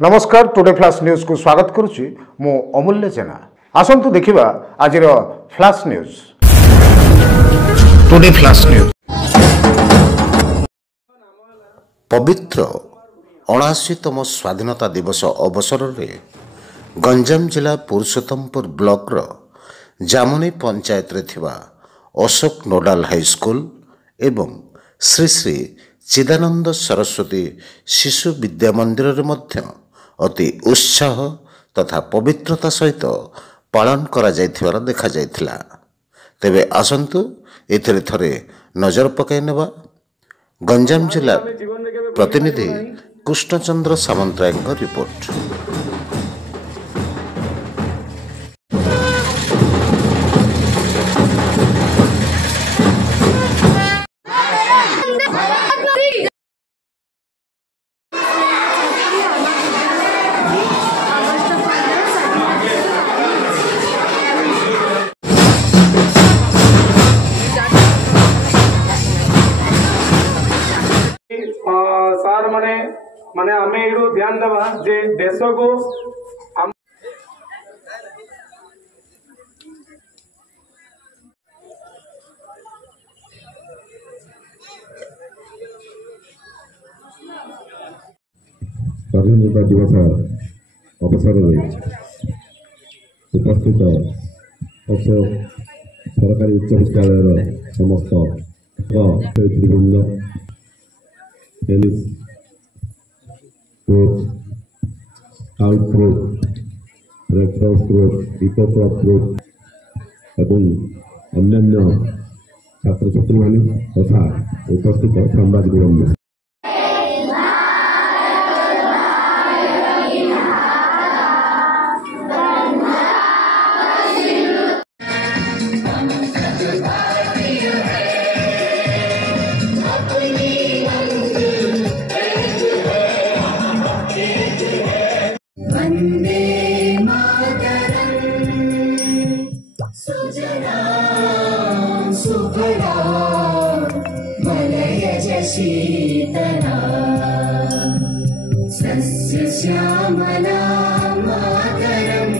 नमस्कार today flash news को स्वागत करुच्ची मु अमूल्य जेना। आसंतु देखिबा आजिर flash news. Today flash news. पवित्र 79तम स्वाधीनता दिवस अवसर में गंजाम जिला पुरुषोत्तमपुर ब्लॉक जामुनी पंचायत रे थिबा अशोक नोडाल हाई स्कूल एवं श्री श्री चिदानंद सरस्वती शिशु विद्या मंदिर रे मध्य अति उत्साह तथा पवित्रता सहित पालन करा जायथिबार देखा जायथिला। तेबे आसंतु एथिरे थरे नजर पकाई नेबा गंजाम जिला प्रतिनिधि कृष्णचंद्र सामंतराय रिपोर्ट। सार माने माने आमे एडू ध्यान देबा जे देश को स्वाधीनता दिवस अवसर में उपस्थित अशोक सरकारी उच्च विद्यालय समस्त वृंद टेनिस कोच आउट coach red cross coach eco club coach एवं अन्य छात्र छात्री माने तथा उपस्थित सांबादिक वृंद शीतला सस्य श्यामला मातरम्।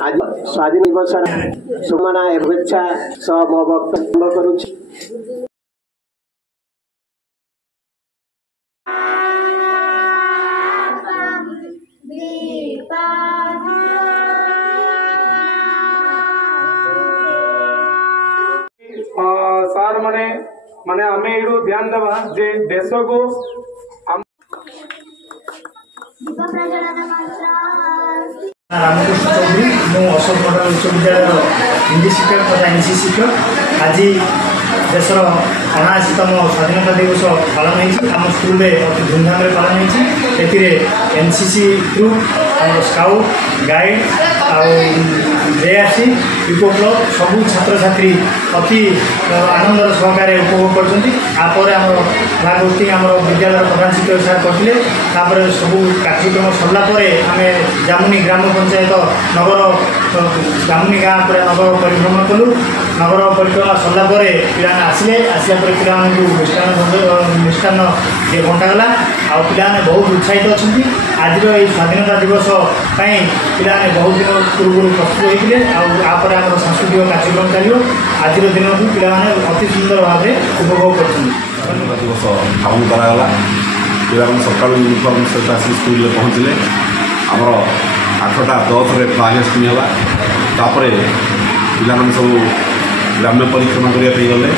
आज स्वाधीन दिवस सुमना शुभेच्छा सह मो वक्तव्य करुछि। सार माने माने आमे एडू ध्यान देबा जे देश को रामकृष्ण चौधरी मु अशोक नोडाल विश्वविद्यालय हिंदी शिक्षक तथा एनसी शिक्षक आज देशर 79तम स्वाधीनता दिवस पालन होम स्कूल में अति धूमधाम पालन होती NCC group scout guide IRC eco club सबू छात्र छात्री अति आनंदर सहकार उपभोग कर भागवती आम विद्यालय प्रधान शिक्षक सार करते सबू कार्यक्रम सरलापर आम जामुनी ग्राम पंचायत नगर जामुनी गाँव पूरा नगर परिभ्रमण कलु। नगर परिक्रमा सरलापर पिला आसिले आसला पिला मिष्टान बंटागला आ पिला बहुत उत्साहित अच्छा। आज स्वाधीनता दिवस पिला बहुत दिन पूर्व प्रस्तुत होते आपर आम सांस्कृतिक कार्यक्रम चलो आज दिन को पिला अति सुंदर भाव उपभोग कर स्वाधीनता दिवस पालन कराला। पिला सका यूनिफर्म सहित आस स्कूल पहुँचले आमर 8:10 फ्लाग होस्टिंग है तापर पिला सब ग्राम्य परिक्रमा करने गले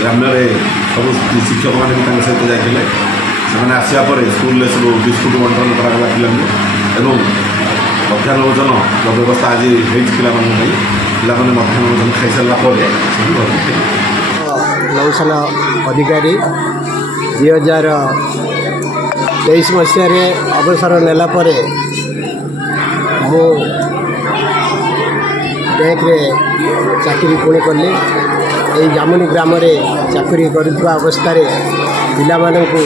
ग्राम्य सब शिक्षक मैंने सहित जाते आसवा स्कूल सब बिस्कुट बंटन कराला पिला ମଧ୍ୟାହ୍ନ ଭୋଜନ ବ୍ୟବସ୍ଥା ଆଜି ହେଇଛି ପିଲାମାନଙ୍କ ପାଇଁ। ପିଲାମାନେ ମଧ୍ୟାହ୍ନ ଭୋଜନ ଖାଇସାରିଲା ପରେ ସେଠି ଘରକୁ ଫେରିବେ। ନୌସେନା ଅଧିକାରୀ 2023 ମସିହାରେ ଅବସର ନେଲା ପରେ ମୁଁ ବ୍ୟାଙ୍କରେ ଚାକିରି ପୁଣି କଲି। ଏହି ଜାମୁନି ଗ୍ରାମରେ ଚାକିରି କରୁଥିବା ଅବସ୍ଥାରେ ପିଲାମାନଙ୍କୁ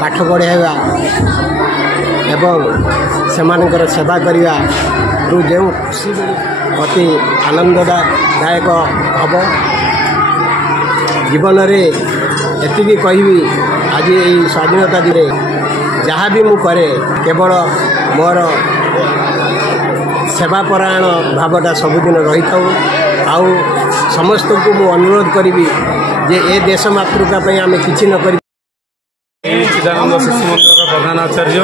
ପାଠ ପଢ଼ାଇବା ଏବଂ ସେମାନଙ୍କର ସେବା କରିବାରୁ ଯେଉଁ ଖୁସି ଅତି ଆନନ୍ଦଦାୟକ ହେବ। ଜୀବନରେ ଏତିକି କହିବି, ଆଜି ଏହି ସ୍ୱାଧୀନତା ଦିନରେ ଯାହା ବି ମୁଁ କରେ କେବଳ ମୋର ସେବାପରାୟଣ ଭାବଟା ସବୁଦିନ ରହିଥାଉ। ଆଉ ସମସ୍ତଙ୍କୁ ମୁଁ ଅନୁରୋଧ କରିବି ଯେ ଏ ଦେଶ ମାତୃକା ପାଇଁ ଆମେ କିଛି ନ କରି ଚିଦାନନ୍ଦ ଶିଶୁ ମନ୍ଦିରର ପ୍ରଧାନ ଆଚାର୍ଯ୍ୟ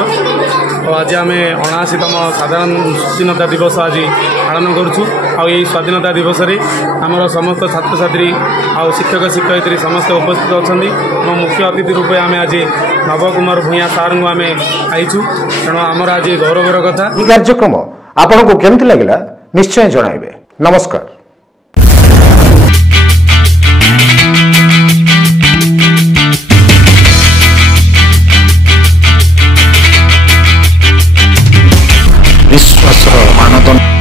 ଆଉ ଆଜି ଆମେ 79ତମ ସାଧାରଣ ସ୍ୱାଧୀନତା ଦିବସ ଆଜି ପାଳନ କରୁଛୁ। ଆଉ ଏହି ସ୍ୱାଧୀନତା ଦିବସରେ ଆମର ସମସ୍ତ ଛାତ୍ରଛାତ୍ରୀ ଆଉ ଶିକ୍ଷକ ଶିକ୍ଷୟିତ୍ରୀ ସମସ୍ତେ ଉପସ୍ଥିତ ଅଛନ୍ତି ଏବଂ ମୁଖ୍ୟ ଅତିଥି ରୂପେ ଆମେ ଆଜି ନବକୁମାର ଭୂୟାଁ ସାର୍ଙ୍କୁ ଆମେ ପାଇଛୁ। ତେଣୁ ଆମର ଆଜି ଗୌରବର କଥା। এই କାର୍ଯ୍ୟକ୍ରମ ଆପଣଙ୍କୁ କେମିତି ଲାଗିଲା ନିଶ୍ଚୟ ଜଣାଇବେ। ନମସ୍କାର।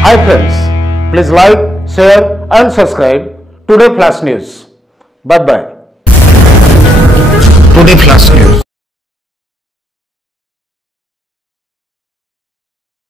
Hi friends, please like, share and subscribe Today Flash News. Bye bye. Today Flash News.